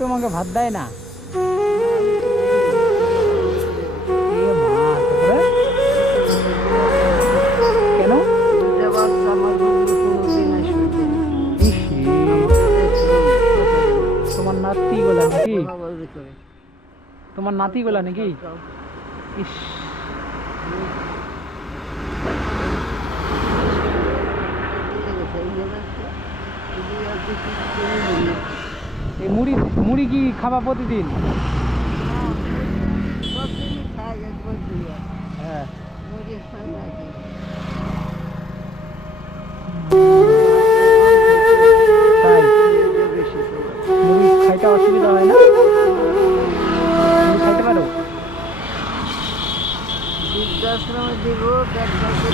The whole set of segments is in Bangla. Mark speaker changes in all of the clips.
Speaker 1: তোমাকে ভাত দেয় না। মা, তারপরে? কেন
Speaker 2: দুটা বাচ্চা আমার বন্ধু কোনোদিন আসবে না।
Speaker 1: ইস, তোমার নাতি গোলা নাকি
Speaker 2: বাবাজি করে।
Speaker 1: তোমার নাতি গোলা নাকি ইস এই মুড়ি কি খাবা প্রতিদিন? হ্যাঁ। খাইতে অসুবিধা হয় না? মুড়ি খাইতে পারো?
Speaker 2: বৃদ্ধাশ্রমে দিব দেখভালকে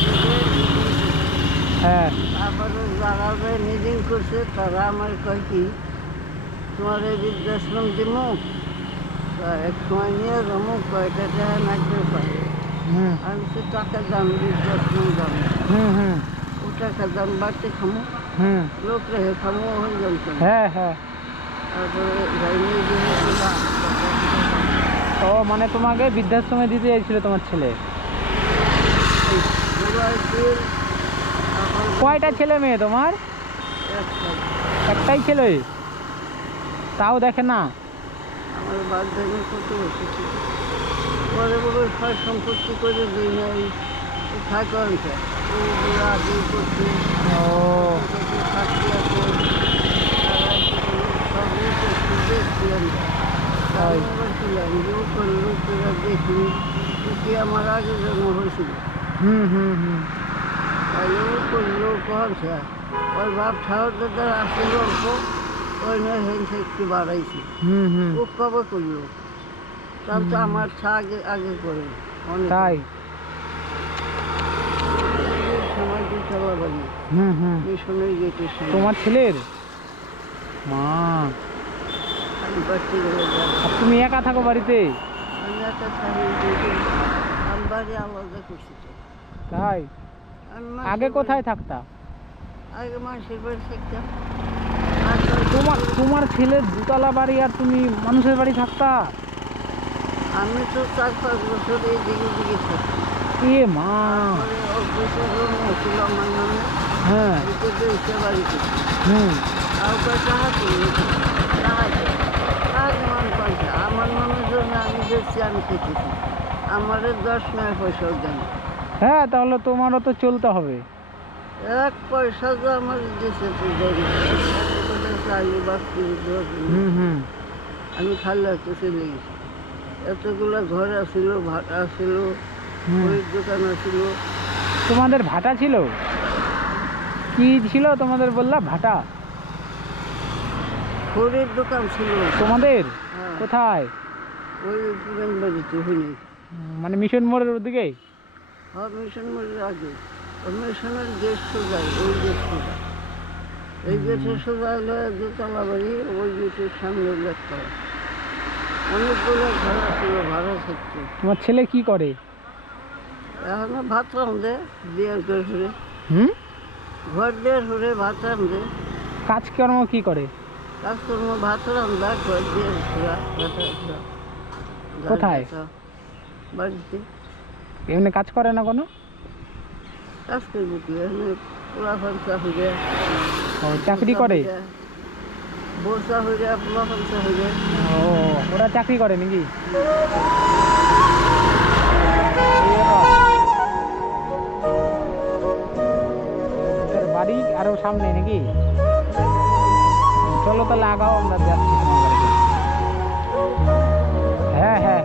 Speaker 1: হ্যাঁ।
Speaker 2: তারপরে যারা করছে তারা আমার কয় কি তোমার এই বৃদ্ধাশ্রম দিব এক সময় নিয়ে যাব কয়টা টাকা নাচতে পারে আমি তো টাকা দাম বৃদ্ধাশ্রম দাম ও টাকা দাম বাড়তে খামো লোক রেখে খামো হয়ে যাবে
Speaker 1: হ্যাঁ হ্যাঁ ও মানে তোমাকে বৃদ্ধাশ্রমে দিতে চাইছিল তোমার ছেলে কয়টা ছেলে মেয়ে তোমার একটাই ছেলে তাও দেখে না।
Speaker 2: আমার বাচ্চাদের কত বসেছি পরে বলে সয় সম্পত্তি করে দিই না এই থাকে আগে করছে।
Speaker 1: ও।
Speaker 2: চাকরি আছে তারা সবই করছে দেখছি আমরা
Speaker 1: তাই।
Speaker 2: আমি বলছিলাম যে করল তোরা দেখিনি কি আমার আগে জন্ম হয়েছিল।
Speaker 1: হুম হুম হুম।
Speaker 2: তাহলে ও করল কমছে ওর বাপ ঠাকুর দাদা আসছিল অল্প ওই নয় একটু বাড়াইছি।
Speaker 1: হুম হুম।
Speaker 2: ও কবে করল তাহলে তো আমার ছা আগে আগে করে অনেক।
Speaker 1: তাই?
Speaker 2: সময়
Speaker 1: হুম হুম।
Speaker 2: মিশনের গেটের সময়
Speaker 1: তোমার ছেলের? মা।
Speaker 2: আমি বাড়তে গেলে যাব।
Speaker 1: আর তুমি একা থাকো বাড়িতে?
Speaker 2: আমি একটা থাকি আমি বাড়ি আলাদা করছি তো।
Speaker 1: তাই?
Speaker 2: আমি
Speaker 1: আগে কোথায় থাকতা?
Speaker 2: আগে মাসের বাড়ি থাকতাম।
Speaker 1: তোমার তোমার ছেলের দুতলা বাড়ি আর তুমি মানুষের বাড়ি থাকতা?
Speaker 2: আমি তো চার পাঁচ বছর এই দিকে দিকে থাকি।
Speaker 1: এ মা।
Speaker 2: ছিল আমার নামে।
Speaker 1: হ্যাঁ।
Speaker 2: বাড়িতে
Speaker 1: হুম।
Speaker 2: আর টাকা তুলে পয়সা আমার জন্য আমি দিচ্ছি আমি খেতেছি আমাদের দশ নয় পয়সাও দেন
Speaker 1: হ্যাঁ তাহলে তোমারও তো চলতে হবে।
Speaker 2: এক পয়সা তো আমার দিচ্ছে তো দেয় চাইলে বা কিনে দেওয়ার জন্য।
Speaker 1: হুম হুম।
Speaker 2: আমি খালি একটা চলে গেছি এতগুলো ঘর আসিল ভাড়া আসিল বইয়ের দোকান আসিল
Speaker 1: তোমাদের ভাটা ছিল? কি ছিল তোমাদের বললা ভাটা?
Speaker 2: খড়ের দোকান ছিল।
Speaker 1: তোমাদের?
Speaker 2: হ্যাঁ,
Speaker 1: কোথায়?
Speaker 2: ওই পুরান বাড়িতে হইনি।
Speaker 1: মানে মিশন মোড়ের ওদিকে?
Speaker 2: হ্যাঁ মিশন মোড়ের আগে। মিশনের গেট সোজাই ওই গেট সোজা এই গেটের সোজা হলো দোতলা বাড়ি ওই গেটের সামনে দেখতে অনেকগুলো ঘর ছিল ভাড়া থাকতো
Speaker 1: তোমার ছেলে কি করে?
Speaker 2: এখন ভাত রাঁধে দেওয়ার করে ঘরে।
Speaker 1: হুম?
Speaker 2: ঘর দেওয়ার ঘরে ভাত রাঁধে
Speaker 1: কাজকর্ম কি করে?
Speaker 2: কাজকর্ম ভাত রান্ধা ঘর দেওয়ার ঘোরা
Speaker 1: কোথায়?
Speaker 2: বাড়িতে
Speaker 1: এমনি কাজ করে না কোনো?
Speaker 2: কাজ করব কি? পোলাফান চাহিদা
Speaker 1: ও চাকরি করে?
Speaker 2: বসা হয়ে যায় পোলাফান চাহিদা
Speaker 1: ও ওরা চাকরি করে নাকি? বাড়ি আরও সামনে নাকি? চলো তাহলে আগাও আমরা যাচ্ছি হ্যাঁ হ্যাঁ।